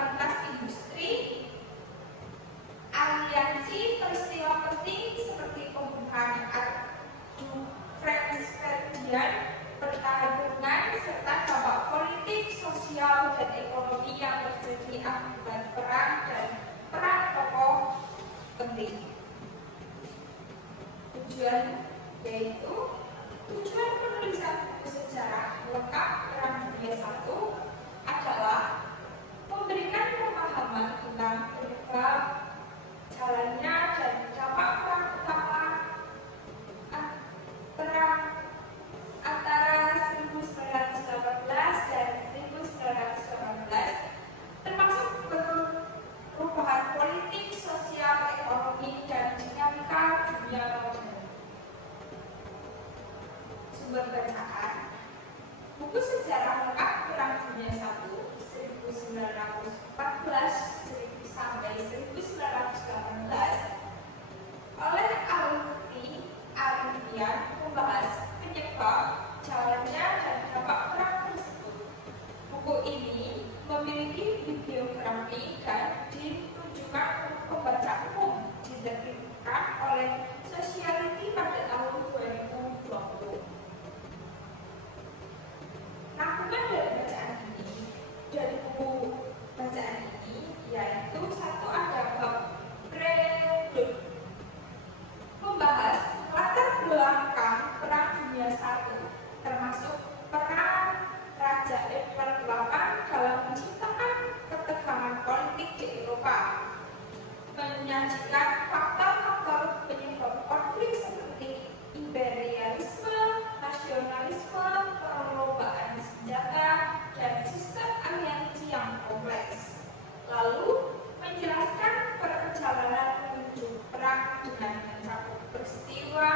rivalitas industri, aliansi peristiwa penting seperti pembunuhan adu Franz Ferdinand, pertarungan, serta dampak politik, sosial, dan ekonomi yang terjadi akibat perang dan peran tokoh penting. Tujuan penulisan buku sejarah lengkap Perang Dunia I adalah memberikan pemahaman tentang penyebab, jalannya, dan dampak perang utama perang antara 1918 dan 1918, termasuk perubahan politik, sosial, ekonomi, dan dinamika dunia modern. Sumber bacaan: buku sejarah lengkap Perang Dunia I 1914 sampai 1918 oleh Alifian membahas penyebab, jalannya, dan dampak perang tersebut. Buku ini memiliki bibliografi dan ditunjukkan pembaca umum, diterbitkan oleh Society pada tahun 2020. Rangkuman dari buku bacaan ini yaitu: 1. Ada bab prelude, membahas latar belakang Perang Dunia I, termasuk peran Raja Edward VIII dalam menciptakan ketegangan politik di Eropa, menyajikan faktor-faktor penyebab konflik seperti imperialisme, nasionalisme, perlombaan senjata, dan sistem aliansi yang kompleks. Lalu menjelaskan perjalanan menuju perang dengan mencakup peristiwa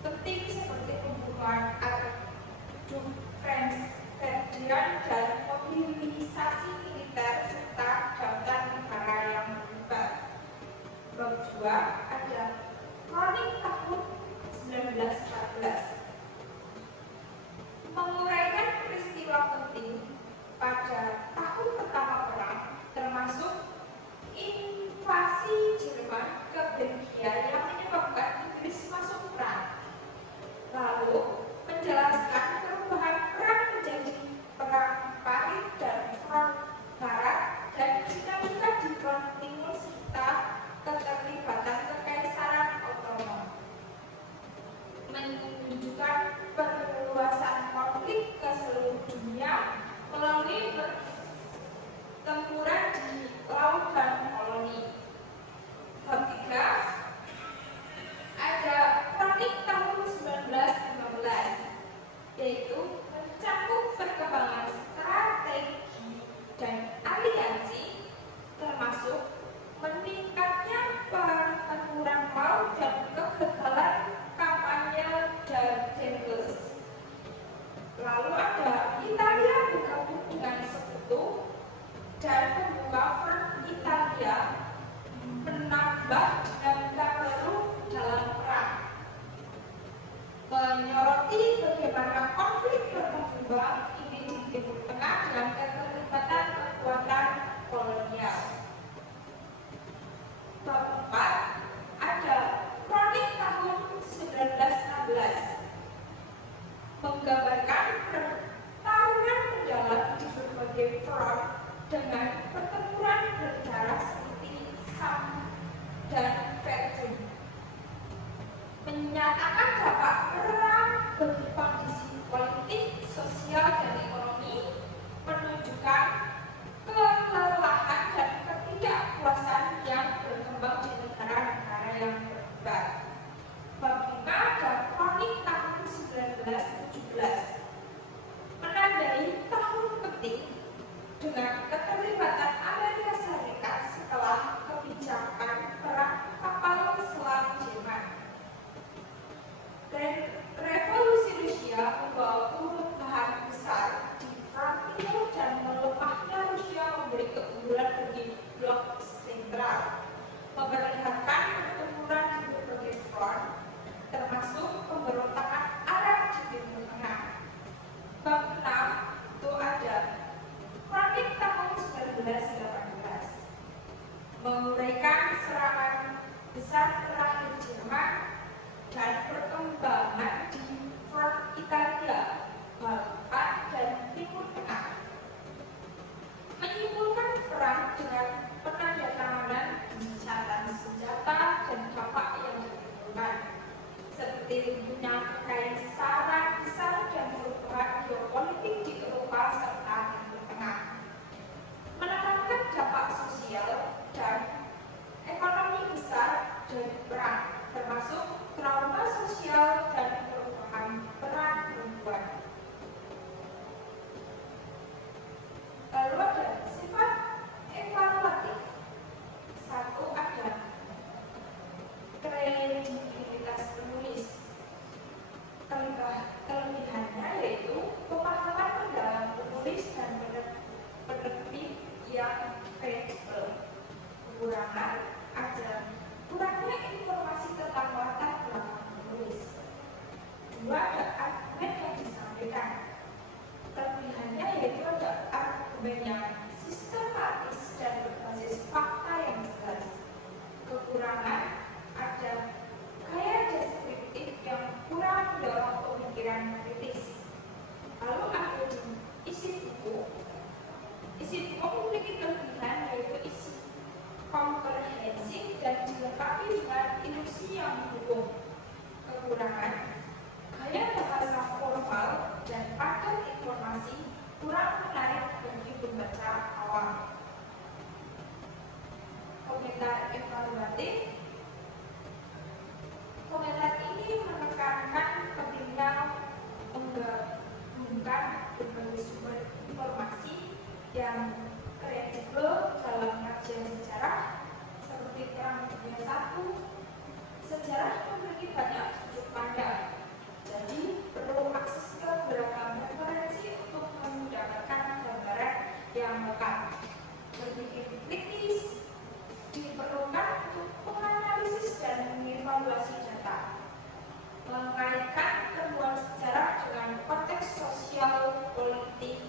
penting seperti pembunuhan adu Franz Ferdinand dan mobilisasi militer serta daftar negara yang terlibat. Bab 2 ada kronik tahun 1914, menguraikan peristiwa penting pada tahun pertama perang, termasuk invasi Jerman ke Belgia yang menyebabkan Inggris masuk perang. Lalu menjelaskan perubahan perang menjadi perang Parit dan front barat dan dinamika di front timur serta keterlibatan menguraikan serangan besar terakhir Jerman dan perkembangan di front Italia, Balkan, dan Timur Tengah. Menyimpulkan perang dengan penandatanganan gencatan senjata dan dampak yang ditimbulkan, seperti tumbuhnya kekaisaran besar dan perubahan geopolitik di Eropa serta Timur Tengah. Menekankan dampak sosial dan ekonomi besar dari perang, termasuk trauma sosial dan perubahan peran perempuan. Lalu ada sifat evaluatif. Satu, ada kredibilitas penulis. Kelebihannya yaitu pemahaman mendalam penulis dan penerbit yang kredibel. Kekurangan ada kurangnya informasi tentang latar belakang penulis. Dua, ada argumen yang disampaikan. Kelebihannya yaitu ada argumen yang sistematis dan berbasis fakta yang jelas. Kekurangan ada gaya deskriptif yang kurang mendorong pemikiran kritis. Lalu ada isi buku. Isi buku memiliki kelebihan yaitu isi komprehensif dan dilengkapi dengan ilusi yang mendukung. Kekurangan gaya bahasa formal dan paket informasi kurang menarik bagi pembaca awam. Komentar evaluatif. Komentar ini menekankan pentingnya menggabungkan berbagai sumber informasi yang kredibel dalam kajian sejarah, seperti Perang Dunia I. Sejarah memiliki banyak sudut pandang, jadi perlu akses ke beragam referensi untuk mendapatkan gambaran yang lengkap. Berpikir kritis diperlukan untuk menganalisis dan mengevaluasi data, mengaitkan temuan sejarah dengan konteks sosial, politik,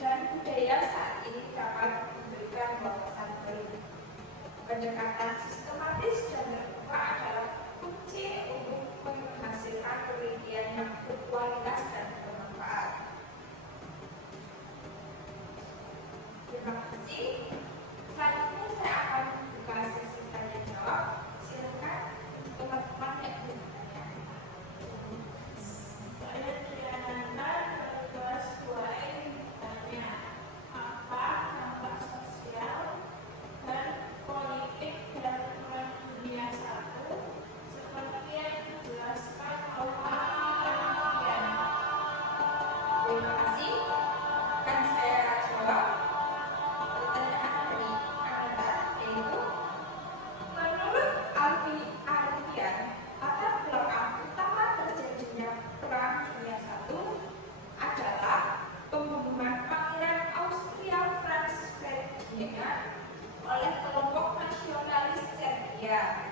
dan budaya saat ini dapat memberikan wawasan baru. Pendekatan sistematis dan terbuka adalah kunci untuk menghasilkan penelitian yang berkualitas dan bermanfaat. Terima kasih. Selanjutnya saya akan buka sesi tanya jawab. Silakan teman-teman yang ingin bertanya. Saya Triananta kelas 2E bertanya, apa dampak sosial dan politik dari Perang Dunia I seperti yang dijelaskan oleh penelitian? Terima kasih. Akan saya jawab pertanyaan dari Anda, yaitu menurut Alfian, latar belakang utama terjadinya Perang Dunia I adalah pembunuhan Pangeran Austria Franz Ferdinand oleh kelompok nasionalis Serbia.